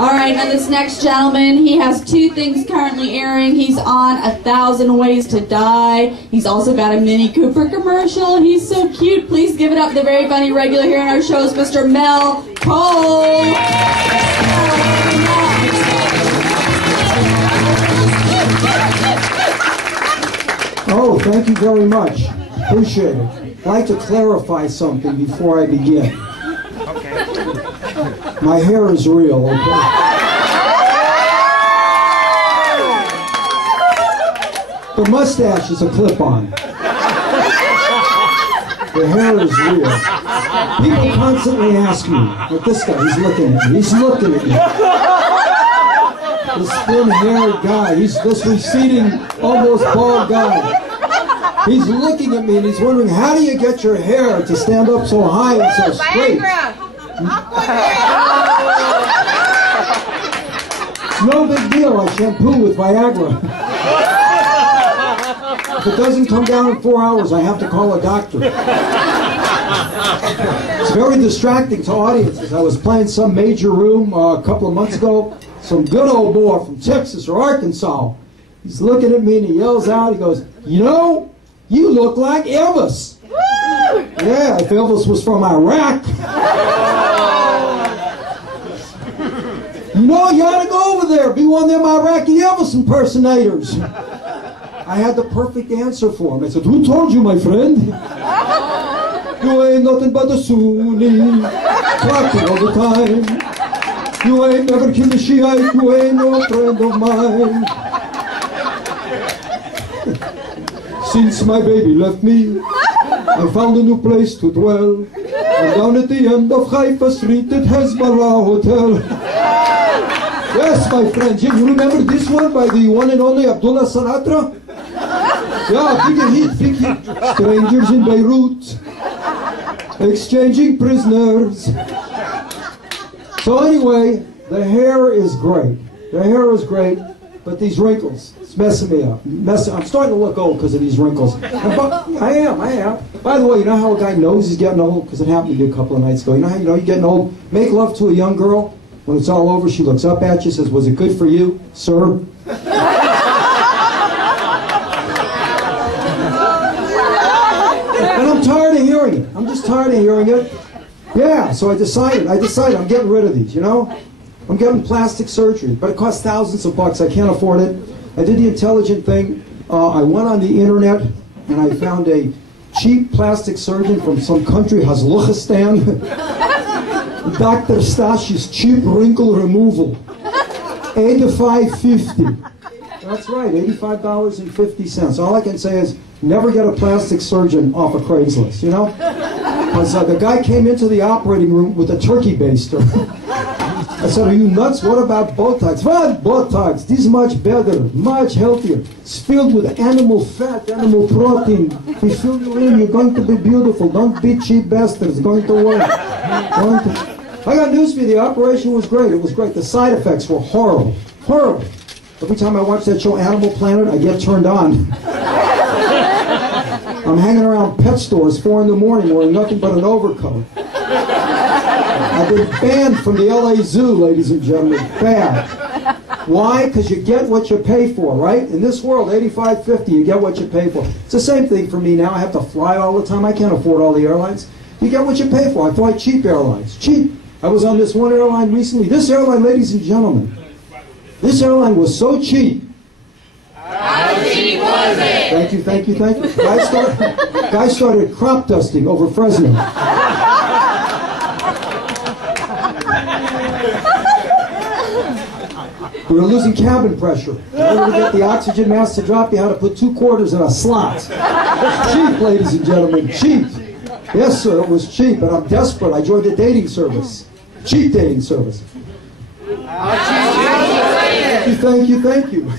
All right, now this next gentleman, he has 2 things currently airing. He's on 1,000 Ways to Die. He's also got a Mini Cooper commercial. He's so cute. Please give it up to the very funny regular here in our shows, Mr. Mel Kohl. Oh, thank you very much. Appreciate it. I'd like to clarify something before I begin. My hair is real, okay? The mustache is a clip-on. The hair is real. People constantly ask me, like this guy, he's looking at me. He's looking at me. This thin-haired guy, he's this receding, almost bald guy. He's looking at me and he's wondering, how do you get your hair to stand up so high and so straight? No big deal, I shampoo with Viagra. If it doesn't come down in 4 hours, I have to call a doctor. It's very distracting to audiences. I was playing some major room a couple of months ago. Some good old boy from Texas or Arkansas. He's looking at me and he yells out, he goes, you know, you look like Elvis. Yeah, if Elvis was from Iraq. You know, you ought to go over there, be one of them Iraqi Elvis impersonators. I had the perfect answer for him. I said, who told you, my friend? You ain't nothing but a Sunni, talking all the time. You ain't never killed a Shiite, you ain't no friend of mine. Since my baby left me, I found a new place to dwell. And down at the end of Haifa Street at Hezbollah Hotel. Yes, my friend, you remember this one by the one and only Abdullah Sinatra? Yeah, big hit. Strangers in Beirut, exchanging prisoners. So anyway, the hair is great. The hair is great, but these wrinkles, it's messing me up. I'm starting to look old because of these wrinkles. I am. By the way, you know how a guy knows he's getting old? Because it happened to me a couple of nights ago. You know how you know you're getting old? Make love to a young girl. When it's all over, she looks up at you, says, was it good for you, sir? And I'm tired of hearing it. I'm just tired of hearing it. Yeah, so I decided I'm getting rid of these, you know? I'm getting plastic surgery, but it costs thousands of bucks. I can't afford it. I did the intelligent thing. I went on the internet and I found a cheap plastic surgeon from some country, Hazluchistan. Dr. Stash's cheap wrinkle removal. $85.50. That's right, $85.50. All I can say is never get a plastic surgeon off of Craigslist, you know? Because the guy came into the operating room with a turkey baster. I said, are you nuts? What about Botox? What Botox? This is much better, much healthier. It's filled with animal fat, animal protein. We fill you in, you're going to be beautiful. Don't be cheap bastards. It's going to work. I got news for you. The operation was great. It was great. The side effects were horrible. Horrible. Every time I watch that show, Animal Planet, I get turned on. I'm hanging around pet stores 4 in the morning wearing nothing but an overcoat. I've been banned from the LA Zoo, ladies and gentlemen. Bad. Why? Because you get what you pay for, right? In this world, $85.50, you get what you pay for. It's the same thing for me now. I have to fly all the time. I can't afford all the airlines. You get what you pay for. I fly cheap airlines. Cheap. I was on this one airline recently. This airline, ladies and gentlemen, this airline was so cheap. How cheap was it? Thank you, thank you, thank you. Guy started crop dusting over Fresno. We were losing cabin pressure. In order to get the oxygen mask to drop, you had to put 2 quarters in a slot. Cheap, ladies and gentlemen, cheap. Yes, sir, it was cheap, but I'm desperate. I joined a dating service. Cheap dating service. Thank you, thank you.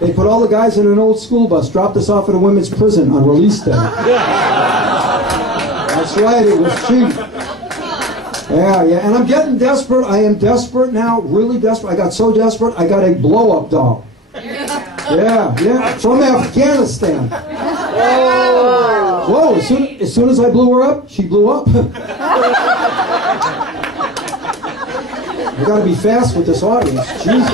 They put all the guys in an old school bus, dropped us off at a women's prison on release day. That's right, it was cheap. Yeah, and I'm getting desperate. I am desperate now, really desperate. I got so desperate, I got a blow-up doll. Yeah, from Afghanistan. Whoa, as soon as I blew her up, she blew up. I gotta be fast with this audience. Jesus.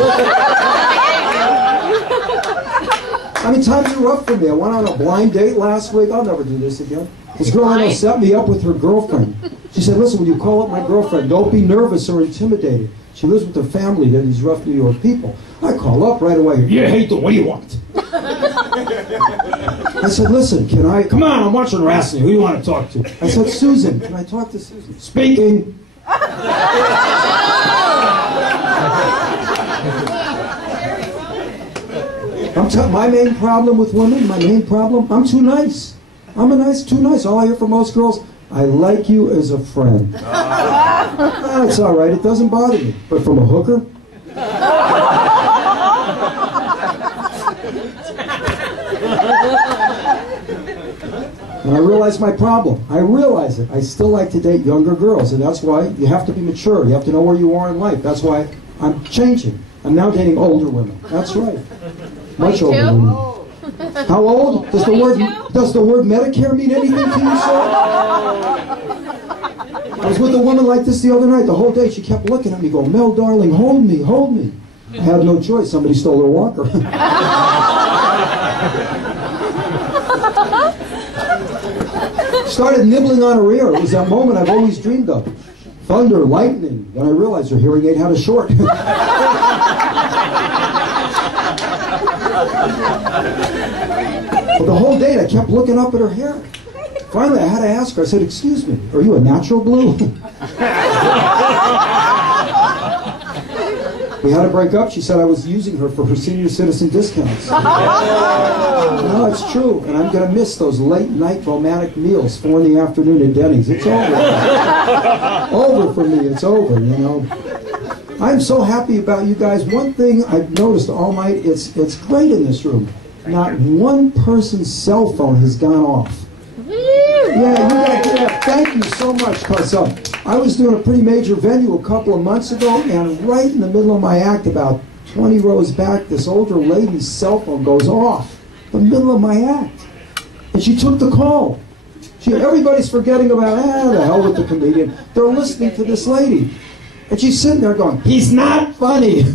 I mean, times are rough for me. I went on a blind date last week. I'll never do this again. This girl I know set me up with her girlfriend. She said, listen, when you call up my girlfriend, don't be nervous or intimidated. She lives with her family. They're these rough New York people. I call up right away. You hate them. What do you want? I said, listen, can I... Come on, I'm watching wrestling. Who do you want to talk to? I said, Susan. Can I talk to Susan? Speaking. My main problem with women, I'm too nice. I'm too nice. All I hear from most girls, I like you as a friend. That's all right. It doesn't bother me. But from a hooker? And I realize my problem. I realize it. I still like to date younger girls, and that's why you have to be mature. You have to know where you are in life. That's why I'm changing. I'm now dating older women. That's right. Much older women. How old? Does the word Medicare mean anything to you, sir? I was with a woman like this the other night. The whole day she kept looking at me going, Mel, darling, hold me, hold me. I had no choice. Somebody stole her walker. Started nibbling on her ear. It was that moment I've always dreamed of. Thunder, lightning. Then I realized her hearing aid had a short. But the whole date I kept looking up at her hair. Finally I had to ask her, I said, excuse me, are you a natural blue? We had to break up. She said I was using her for her senior citizen discounts. No, it's true. And I'm going to miss those late night romantic meals, 4 in the afternoon at Denny's. It's over. Over for me. It's over, you know. I'm so happy about you guys. One thing I've noticed all night, it's great in this room. Not one person's cell phone has gone off. Yeah, you gotta do that. Thank you so much, because I was doing a pretty major venue a couple of months ago, and right in the middle of my act, about 20 rows back, this older lady's cell phone goes off. The middle of my act. And she took the call. Everybody's forgetting about, the hell with the comedian. They're listening to this lady. And she's sitting there going, he's not funny.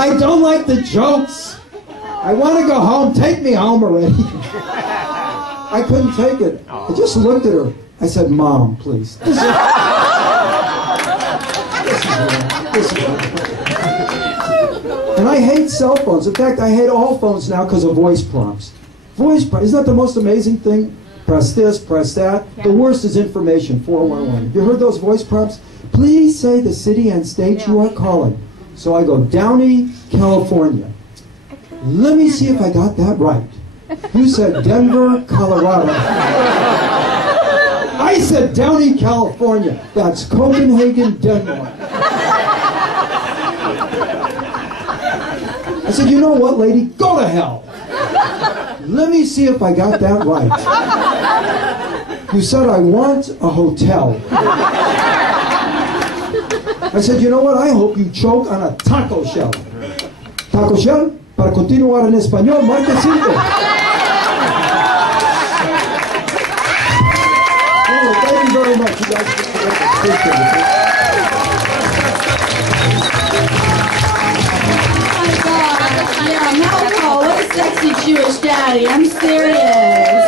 I don't like the jokes. I want to go home. Take me home already. I couldn't take it. I just looked at her. I said, Mom, please. This is and I hate cell phones. In fact, I hate all phones now because of voice prompts. Voice prompts. Isn't that the most amazing thing? Press this, press that. The worst is information, 411. You heard those voice prompts? Please say the city and state you are calling. So I go, Downey, California. Let me see if I got that right. You said Denver, Colorado. I said Downey, California. That's Copenhagen, Denmark. I said, you know what, lady? Go to hell. Let me see if I got that right. You said, I want a hotel. I said, you know what? I hope you choke on a taco shell. Taco shell? Para continuar en español, marque 5. Well, thank you very much. You guys appreciate it. Oh my God. Yeah, Mel Kohl, what a sexy Jewish daddy. I'm serious.